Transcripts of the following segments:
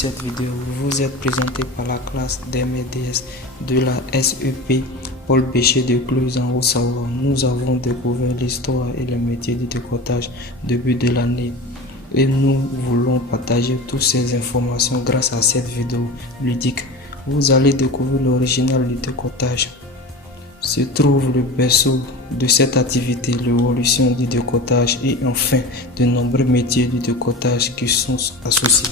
cette vidéo vous est présentée par la classe d'MDS de la SEP Paul Bécher de Cluse en Haute-Savoie. Nous avons découvert l'histoire et le métier du décotage début de l'année et nous voulons partager toutes ces informations grâce à cette vidéo ludique. Vous allez découvrir l'original du décotage. Se trouve le berceau de cette activité, l'évolution du décotage et enfin de nombreux métiers du décotage qui sont associés.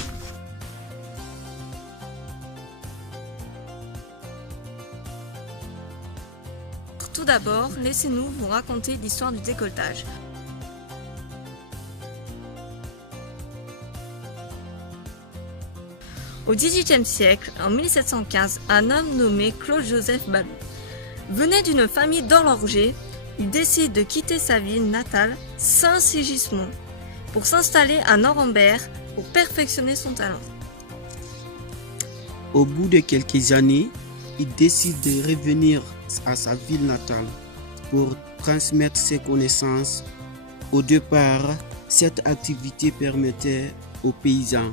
Tout d'abord, laissez-nous vous raconter l'histoire du décolletage. Au XVIIIe siècle, en 1715, un homme nommé Claude-Joseph Ballot venait d'une famille d'horlogers. Il décide de quitter sa ville natale, Saint-Sigismond, pour s'installer à Nuremberg pour perfectionner son talent. Au bout de quelques années, il décide de revenir à sa ville natale pour transmettre ses connaissances. Au départ, cette activité permettait aux paysans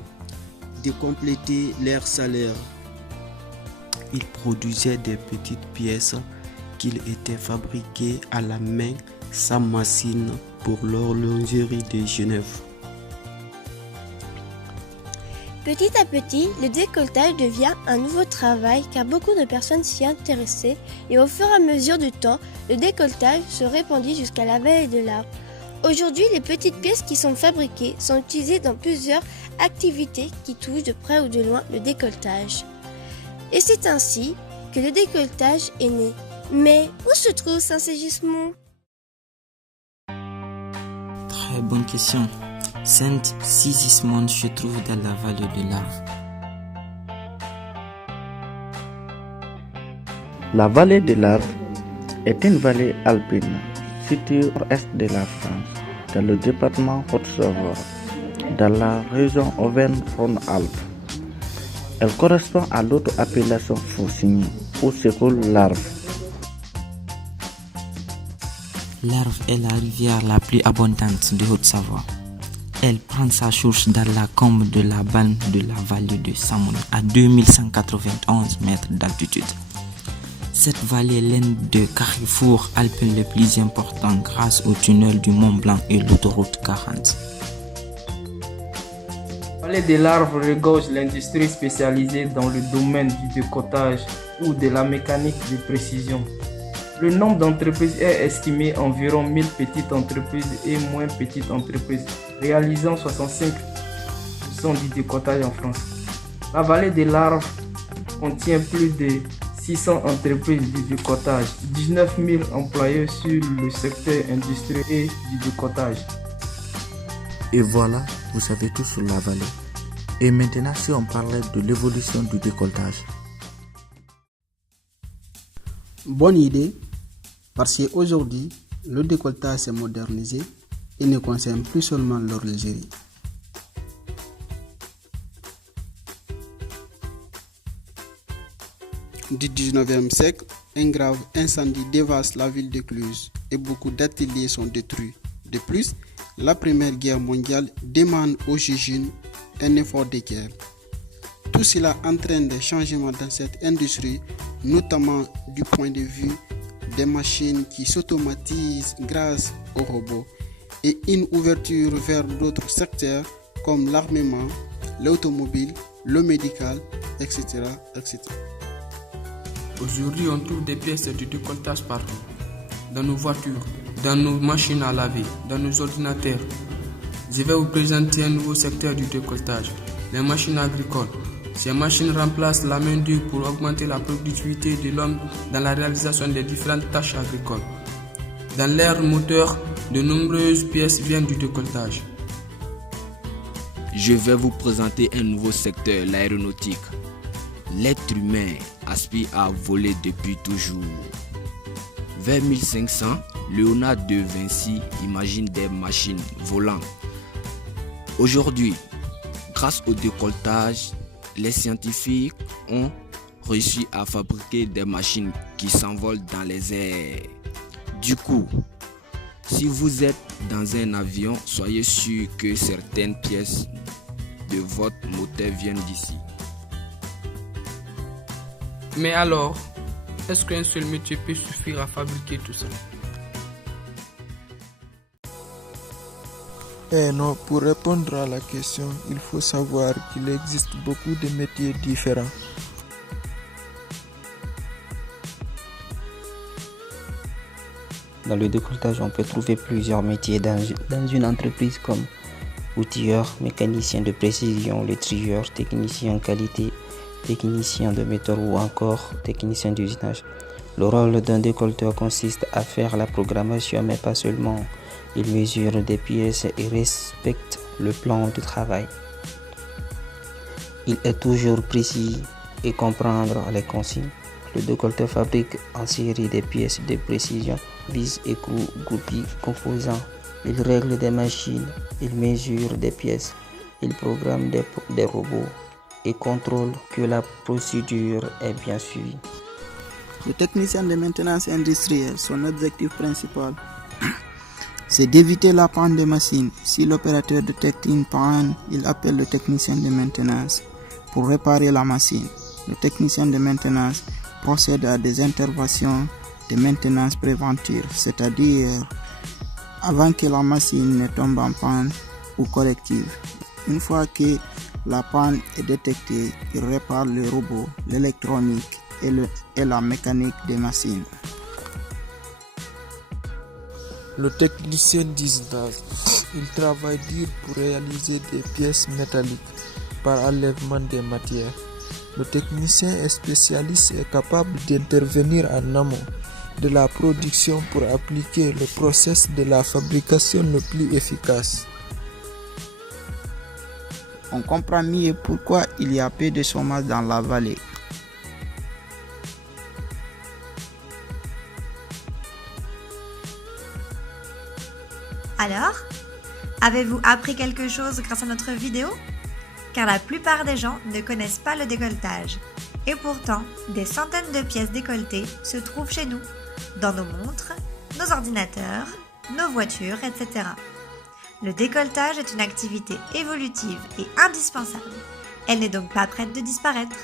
de compléter leur salaire. Il produisait des petites pièces qu'il était fabriquées à la main sans machine pour l'horlogerie de Genève. Petit à petit, le décolletage devient un nouveau travail car beaucoup de personnes s'y intéressaient et au fur et à mesure du temps, le décolletage se répandit jusqu'à la vallée de l'Arve. Aujourd'hui, les petites pièces qui sont fabriquées sont utilisées dans plusieurs activités qui touchent de près ou de loin le décolletage. Et c'est ainsi que le décolletage est né. Mais où se trouve Saint-Sigismond ? Très bonne question. Saint-Sigismond se trouve dans la vallée de l'Arve. La vallée de l'Arve est une vallée alpine située au nord-est de la France, dans le département Haute-Savoie, dans la région Auvergne-Rhône-Alpes. Elle correspond à l'autre appellation Faucigny, où se coule l'Arve. L'Arve est la rivière la plus abondante de Haute-Savoie. Elle prend sa source dans la combe de la banne de la vallée de Samon à 2191 mètres d'altitude. Cette vallée est l'un des carrefours alpins les plus importants grâce au tunnel du Mont Blanc et l'autoroute 40. La vallée de l'Arve regorge l'industrie spécialisée dans le domaine du décotage ou de la mécanique de précision. Le nombre d'entreprises est estimé à environ 1000 petites entreprises et moins petites entreprises, réalisant 65% du décotage en France. La vallée de l'Arve contient plus de 600 entreprises du décotage, 19 000 employés sur le secteur industriel et du décotage. Et voilà, vous savez tout sur la vallée. Et maintenant, si on parlait de l'évolution du décolletage. Bonne idée, parce qu'aujourd'hui, le décolletage s'est modernisé et ne concerne plus seulement l'horlogerie. Du 19e siècle, un grave incendie dévaste la ville de Cluse et beaucoup d'ateliers sont détruits. De plus, la Première Guerre mondiale demande aux usines un effort de guerre. Tout cela entraîne des changements dans cette industrie, notamment du point de vue des machines qui s'automatisent grâce aux robots et une ouverture vers d'autres secteurs comme l'armement, l'automobile, le médical, etc. etc. Aujourd'hui, on trouve des pièces de décolletage partout. Dans nos voitures, dans nos machines à laver, dans nos ordinateurs. Je vais vous présenter un nouveau secteur du décolletage, les machines agricoles. Ces machines remplacent la main-d'œuvre pour augmenter la productivité de l'homme dans la réalisation des différentes tâches agricoles. Dans l'ère moteur, de nombreuses pièces viennent du décolletage. Je vais vous présenter un nouveau secteur, l'aéronautique. L'être humain aspire à voler depuis toujours. Vers 1500, Léonard de Vinci imagine des machines volantes. Aujourd'hui, grâce au décolletage, les scientifiques ont réussi à fabriquer des machines qui s'envolent dans les airs. Du coup, si vous êtes dans un avion, soyez sûr que certaines pièces de votre moteur viennent d'ici. Mais alors, est-ce qu'un seul métier peut suffire à fabriquer tout ça? Non, pour répondre à la question, il faut savoir qu'il existe beaucoup de métiers différents. Dans le décolletage, on peut trouver plusieurs métiers dans une entreprise comme outilleur, mécanicien de précision, lettreur, technicien qualité, technicien de méthode ou encore technicien d'usinage. Le rôle d'un décolleteur consiste à faire la programmation, mais pas seulement. Il mesure des pièces et respecte le plan de travail. Il est toujours précis et comprendre les consignes. Le décolleteur fabrique en série des pièces de précision, vis, écrous, goupilles, composants. Il règle des machines, il mesure des pièces, il programme des robots et contrôle que la procédure est bien suivie. Le technicien de maintenance industrielle, son objectif principal, c'est d'éviter la panne des machines. Si l'opérateur détecte une panne, il appelle le technicien de maintenance pour réparer la machine. Le technicien de maintenance procède à des interventions de maintenance préventive, c'est-à-dire avant que la machine ne tombe en panne ou corrective. Une fois que la panne est détectée, il répare le robot, l'électronique et la mécanique des machines. Le technicien d'usinage, il travaille dur pour réaliser des pièces métalliques par enlèvement des matières. Le technicien est spécialiste et capable d'intervenir en amont de la production pour appliquer le process de la fabrication le plus efficace. On comprend mieux pourquoi il y a peu de chômage dans la vallée. Alors, avez-vous appris quelque chose grâce à notre vidéo? Car la plupart des gens ne connaissent pas le décolletage. Et pourtant, des centaines de pièces décolletées se trouvent chez nous, dans nos montres, nos ordinateurs, nos voitures, etc. Le décolletage est une activité évolutive et indispensable. Elle n'est donc pas prête de disparaître.